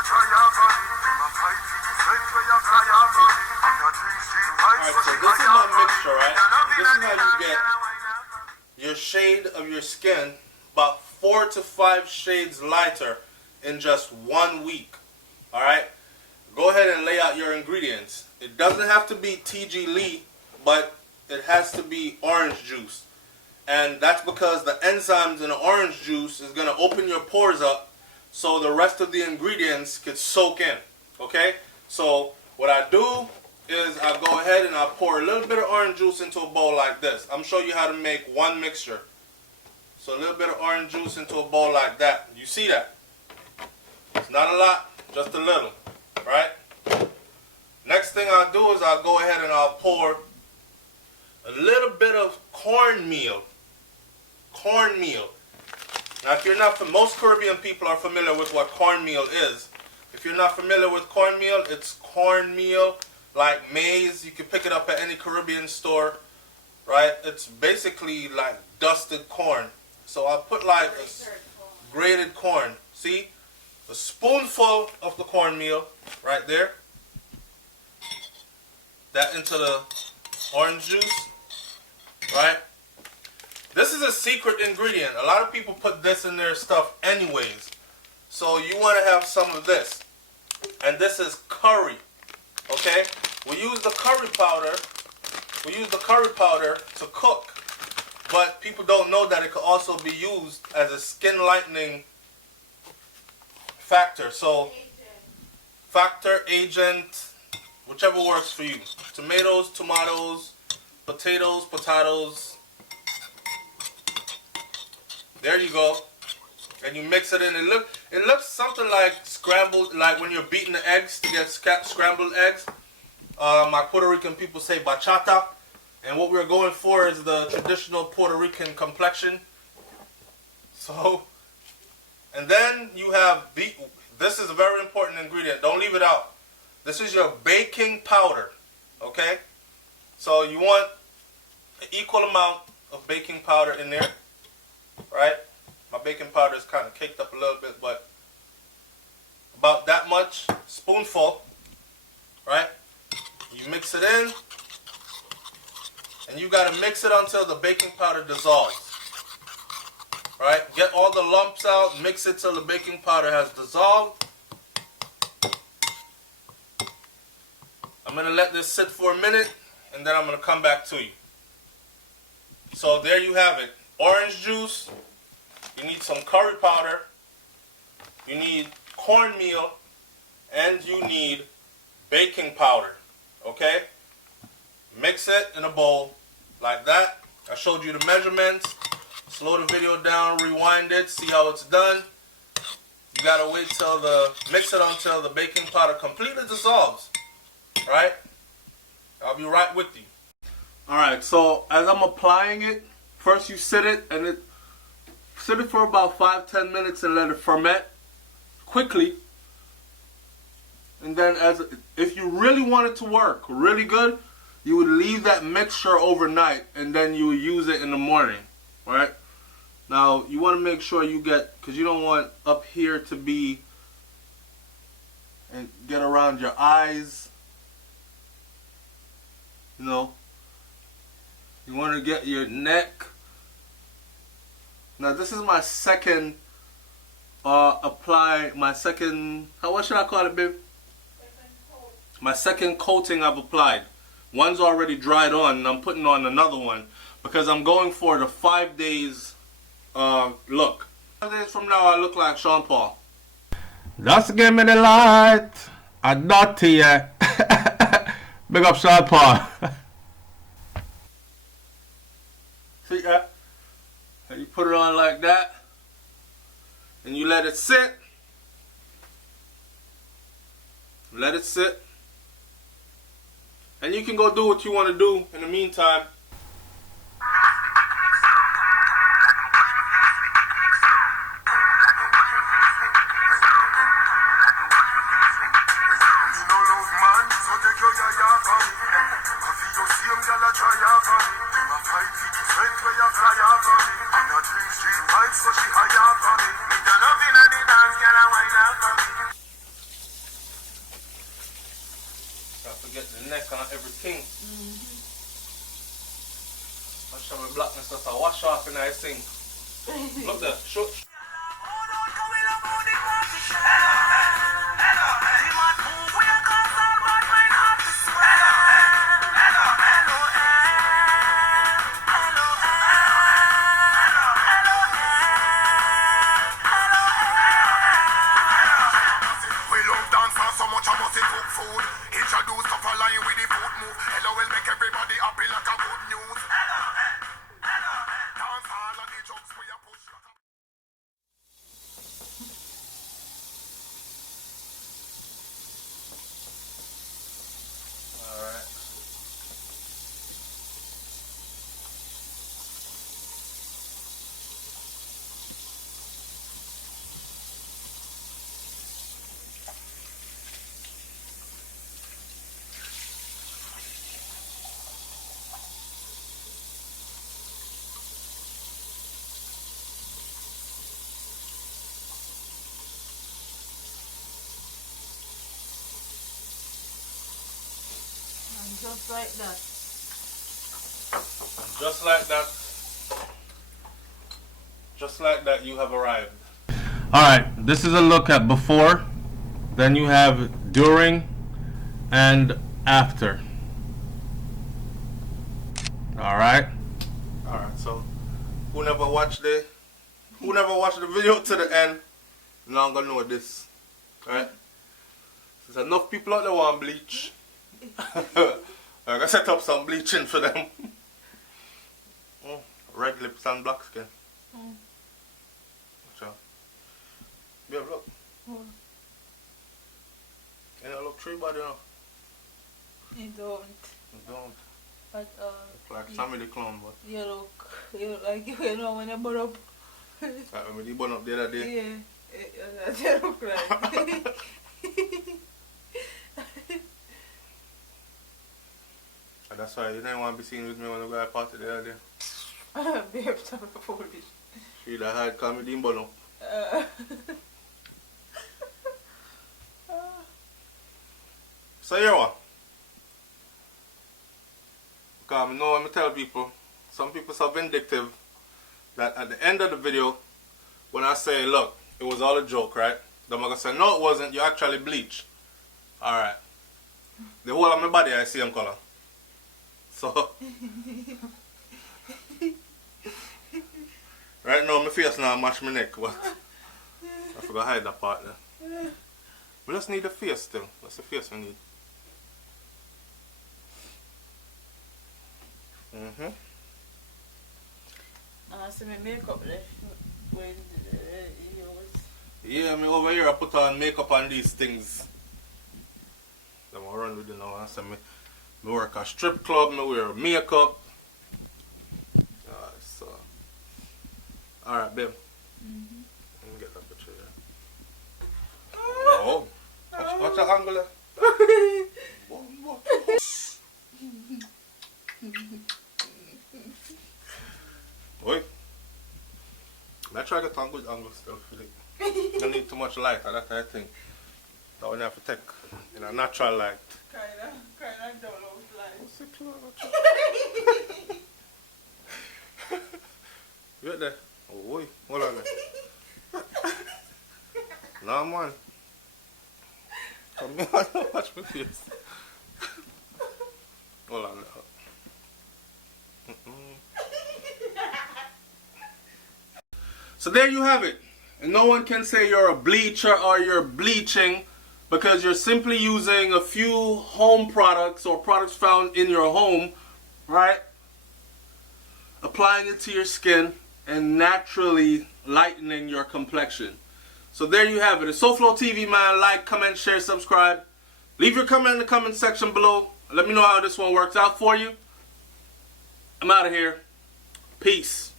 Alright, so this is my mixture, right? This is how you get your shade of your skin about 4 to 5 shades lighter in just 1 week. Alright? Go ahead and lay out your ingredients. It doesn't have to be TG Lee, but it has to be orange juice. And that's because the enzymes in the orange juice is going to open your pores up so the rest of the ingredients can soak in. Okay? So what I do is I go ahead and I pour a little bit of orange juice into a bowl like this. I'm showing you how to make one mixture. So a little bit of orange juice into a bowl like that. You see that? It's not a lot, just a little. Right? Next thing I'll do is I'll go ahead and I'll pour a little bit of cornmeal. Cornmeal. Now if you're not, most Caribbean people are familiar with what cornmeal is. If you're not familiar with cornmeal, it's cornmeal like maize. You can pick it up at any Caribbean store, right? It's basically like dusted corn. So I'll put like a grated corn. See? A spoonful of the cornmeal right there. That into the orange juice, right? This is a secret ingredient. A lot of people put this in their stuff anyways. So you want to have some of this. And this is curry. Okay? We use the curry powder. We use the curry powder to cook. But people don't know that it could also be used as a skin lightening factor. So factor, agent, whichever works for you. Tomatoes, potatoes. There you go. And you mix it in. It looks something like scrambled, like when you're beating the eggs to get scrambled eggs. My Puerto Rican people say bachata. And what we're going for is the traditional Puerto Rican complexion. So, and then you have, this is a very important ingredient. Don't leave it out. This is your baking powder. Okay? So you want an equal amount of baking powder in there. Right? My baking powder is kind of caked up a little bit, but about that much, spoonful, right? You mix it in, and you got to mix it until the baking powder dissolves, right? Get all the lumps out, mix it till the baking powder has dissolved. I'm going to let this sit for a minute, and then I'm going to come back to you. So there you have it. Orange juice, you need some curry powder, you need cornmeal, and you need baking powder, okay? Mix it in a bowl like that. I showed you the measurements. Slow the video down, rewind it, see how it's done. You gotta wait till mix it until the baking powder completely dissolves, right? I'll be right with you. Alright, so as I'm applying it, first you sit it for about 5-10 minutes and let it ferment quickly. And then if you really want it to work really good, you would leave that mixture overnight and then you would use it in the morning, right? Now you want to make sure you because you don't want up here to be and get around your eyes, you know. You want to get your neck. Now this is my second what should I call it, babe? My second coating I've applied. One's already dried on and I'm putting on another one because I'm going for the 5 days look. 5 days from now I look like Sean Paul. Just give me the light. I dot to you. Big up Sean Paul. See that? And you put it on like that. And you let it sit. Let it sit. And you can go do what you want to do in the meantime. neck and everything. Watch how my blackness just a wash off in I sing. Look there, shoot. Just like that. Just like that. Just like that, you have arrived. Alright, this is a look at before. Then you have during and after. Alright? Alright, so who never watched the video to the end, now I'm gonna know this. Alright? There's enough people out there want bleach. I'm gonna set up some bleaching for them. Red lips and black skin. Watch out. Yeah, look. You don't look tree body now. You don't. You don't. But look like Sammy the clown, but you look like you know when you burn up. Like when you burn up the other day. Yeah, you look like. That's why you didn't want to be seen with me when I go to party the other day. Babe, stop foolish. She that had call me Dean Bono. So here what? Because I know when I tell people, some people are vindictive, that at the end of the video, when I say, look, it was all a joke, right? Then I'm going to say, no it wasn't, you actually bleached. Alright. The whole of my body I see in color. So right now my face now match my neck, but I forgot to hide that part there. We just need the face still. That's the face we need. So my makeup left when you was... Yeah, me over here I put on makeup on these things. I'm gonna run with you now and say me work at strip club, me wear makeup. So alright, babe. Let me get that picture here. Oh, watch the angle there. Oi. I try to get on good angle still, Philip. Don't need too much light or that kind of thing. That one you have to take in a natural light. Kinda dull out light. What's it called? You right there? Oh, oi. Hold on there. Nah, man. Come here, watch my face. Hold on there. So there you have it. And no one can say you're a bleacher or you're bleaching because you're simply using a few home products or products found in your home, right? Applying it to your skin and naturally lightening your complexion. So there you have it. It's SouFLoTV, man. Like, comment, share, subscribe. Leave your comment in the comment section below. Let me know how this one works out for you. I'm out of here. Peace.